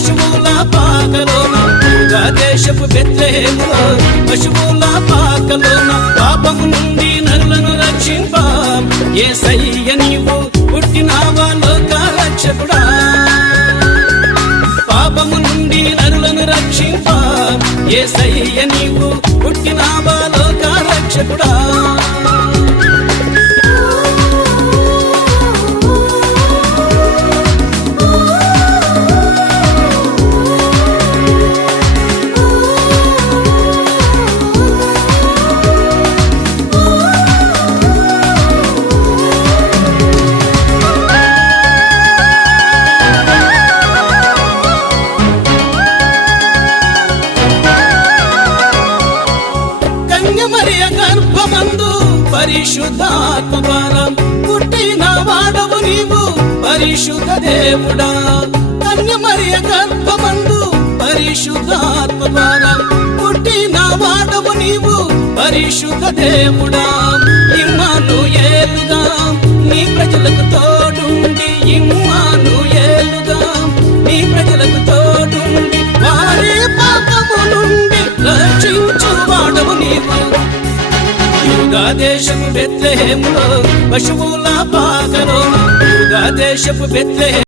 పశువుల పాకలోన యూదా దేశపు బెత్లెహేములో పశువుల పాకలోన పాపము నుండి నరులను రక్షింప యేసయ్య నీవు పుట్టినావా లోక రక్షకుడా పాపము నుండి నరులను రక్షింప యేసయ్య నీవు పుట్టినావా లోక రక్షకుడా మరియ గర్భమందు పరిశుద్ధాత్మ బలం పుట్టిన వాడవు నీవు పరిశుద్ధ దేవుడా కన్య మరియ గర్భమందు పరిశుద్ధాత్మ బలం పుట్టిన వాడవు నీవు పరిశుద్ధ దేవుడా ఇమ్మానుయేలుగా నీ ప్రజలకు తోడుండి ఇమ్మానుయేలుగా నీ ప్రజలకు తోడుండి వారి పాపము నుండి రక్షించు వాడవు నీవు యూదా దేశపు బెత్లెహేములో పశువుల పాకలోన యూదా దేశపు బెత్లెహేము